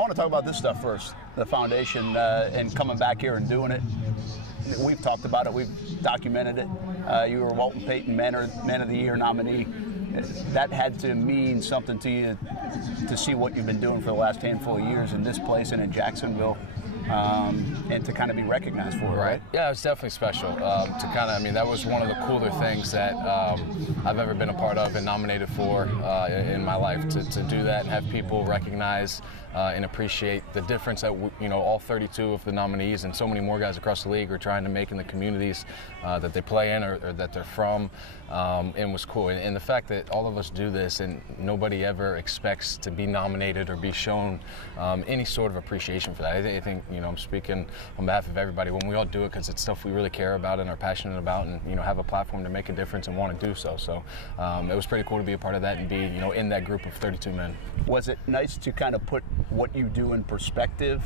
want to talk about this stuff first, the foundation and coming back here and doing it. We've talked about it. We've documented it. You were Walton Payton Man of the Year nominee. That had to mean something to you to see what you've been doing for the last handful of years in this place and in Jacksonville. And to kind of be recognized for it, right? Yeah, it was definitely special. That was one of the cooler things that I've ever been a part of and nominated for in my life. To do that and have people recognize and appreciate the difference that all 32 of the nominees and so many more guys across the league are trying to make in the communities that they play in or that they're from, and was cool. And the fact that all of us do this and nobody ever expects to be nominated or be shown any sort of appreciation for that. I think I'm speaking on behalf of everybody when we all do it because it's stuff we really care about and are passionate about, and have a platform to make a difference and want to do so. So it was pretty cool to be a part of that and be in that group of 32 men. Was it nice to kind of put what you do in perspective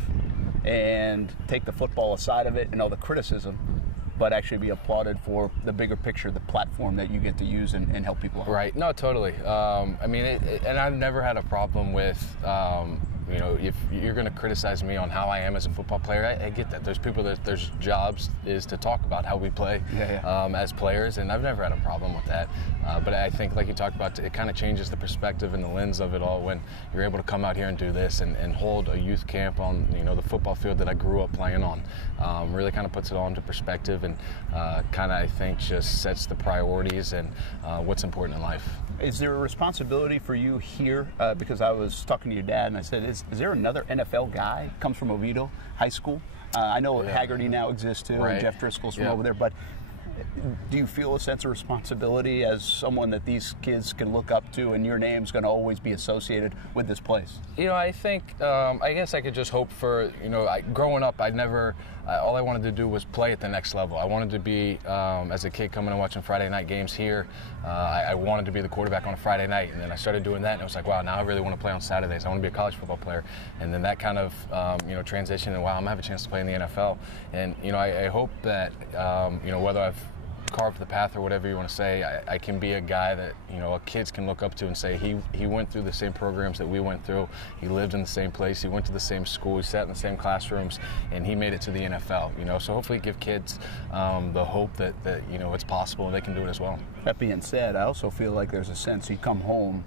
and take the football aside of it and all the criticism, but actually be applauded for the bigger picture, the platform that you get to use and help people out? Right. No, totally. And I've never had a problem with, if you're going to criticize me on how I am as a football player, I get that. There's people that their jobs is to talk about how we play as players, and I've never had a problem with that. But I think, like you talked about, it kind of changes the perspective and the lens of it all when you're able to come out here and do this and hold a youth camp on the football field that I grew up playing on. Really kind of puts it all into perspective and kind of, I think, just sets the priorities and what's important in life. Is there a responsibility for you here? Because I was talking to your dad and I said, is there another NFL guy? Comes from Oviedo High School. I know Haggerty now exists too, and Jeff Driscoll's from over there, but do you feel a sense of responsibility as someone that these kids can look up to, and your name's going to always be associated with this place? I think, I guess I could just hope for, growing up, all I wanted to do was play at the next level. I wanted to be, as a kid coming and watching Friday night games here, I wanted to be the quarterback on a Friday night, and then I started doing that, and it was like, wow, now I really want to play on Saturdays. I want to be a college football player. And then that kind of, transition, and wow, I'm going to have a chance to play in the NFL. And, I hope that, whether I've carved the path or whatever you want to say, I can be a guy that kids can look up to and say he went through the same programs that we went through, he lived in the same place, he went to the same school, he sat in the same classrooms, and he made it to the NFL. So hopefully give kids the hope that it's possible and they can do it as well. That being said, I also feel like there's a sense you come home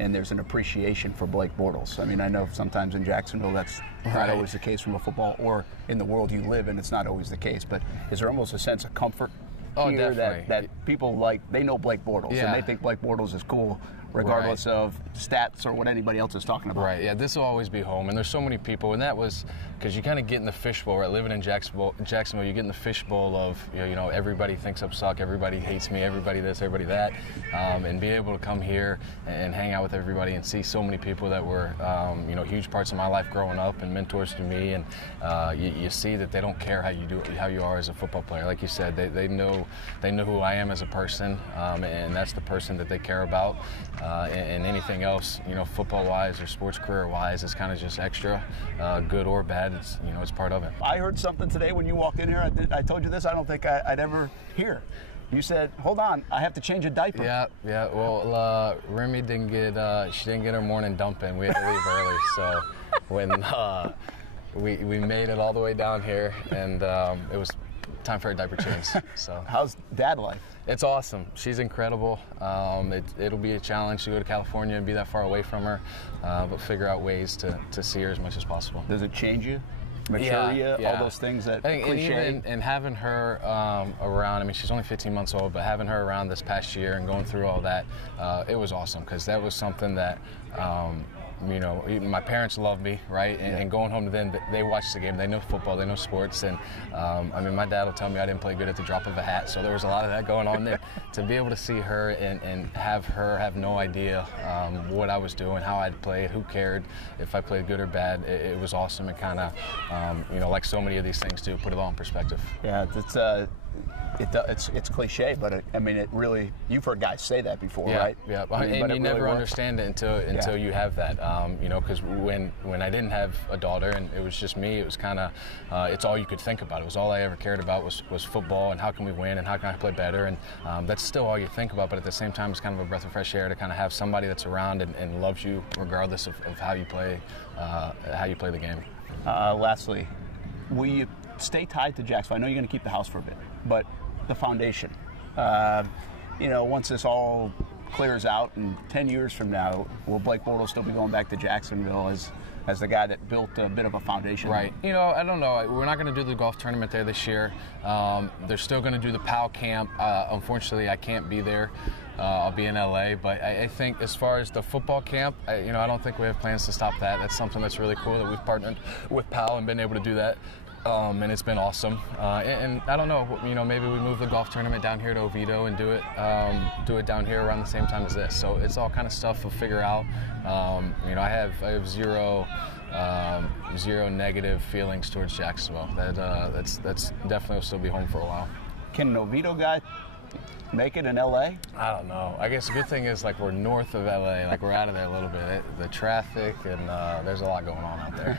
and there's an appreciation for Blake Bortles. I mean, I know sometimes in Jacksonville that's not always the case from a football, or in the world you live in, it's not always the case, but is there almost a sense of comfort here that people they know Blake Bortles and they think Blake Bortles is cool regardless of stats or what anybody else is talking about? Right, yeah, this will always be home, and there's so many people, and that was because you kind of get in the fishbowl, right? Living in Jacksonville, you get in the fishbowl of, everybody thinks I suck, everybody hates me, everybody this, everybody that, and be able to come here and hang out with everybody and see so many people that were, huge parts of my life growing up and mentors to me, and you see that they don't care how you are as a football player. Like you said, they know who I am as a person, and that's the person that they care about. And anything else, football-wise or sports career-wise, is kind of just extra, good or bad. It's part of it. I heard something today when you walked in here. I told you this. I don't think I'd ever hear. You said, "Hold on, I have to change a diaper." Yeah. Well, Remy didn't get her morning dump in. We had to leave early, so when we made it all the way down here, and it was time for a diaper change. So how's dad life? It's awesome. She's incredible. It'll be a challenge to go to California and be that far away from her, but figure out ways to see her as much as possible. Does it change you? Mature you? All those things that cliche? And having her around, I mean, she's only 15 months old, but having her around this past year and going through all that, it was awesome, because that was something that my parents love me, right? And going home to them, they watch the game, they know football, they know sports, and my dad will tell me I didn't play good at the drop of a hat, so there was a lot of that going on there. To be able to see her and have her have no idea what I was doing, how I'd played, who cared if I played good or bad, it was awesome. And kind of, like so many of these things do, put it all in perspective. Yeah, it's cliche, but I mean, it really, you've heard guys say that before, right? Yeah, I mean, and you never really understand it until you have that. You know, because when I didn't have a daughter and it was just me, it was kind of it's all you could think about. It was all I ever cared about was football and how can we win and how can I play better, and that's still all you think about. But at the same time, it's kind of a breath of fresh air to kind of have somebody that's around and loves you regardless of how you play the game. Lastly, will you stay tied to Jacksonville? I know you're going to keep the house for a bit, but the foundation. You know, once this all clears out, and 10 years from now, will Blake Bortles still be going back to Jacksonville as the guy that built a bit of a foundation? Right. You know, I don't know. We're not going to do the golf tournament there this year. They're still going to do the PAL camp. Unfortunately, I can't be there. I'll be in LA, but I think as far as the football camp, I don't think we have plans to stop that. That's something that's really cool that we've partnered with PAL and been able to do that. And it's been awesome. And I don't know, maybe we move the golf tournament down here to Oviedo and do it down here around the same time as this. So it's all kind of stuff we'll figure out. I have zero negative feelings towards Jacksonville. That's definitely will still be home for a while. Can an Oviedo guy make it in LA? I don't know. I guess the good thing is, like, we're north of LA, like we're out of there a little bit. The traffic and there's a lot going on out there.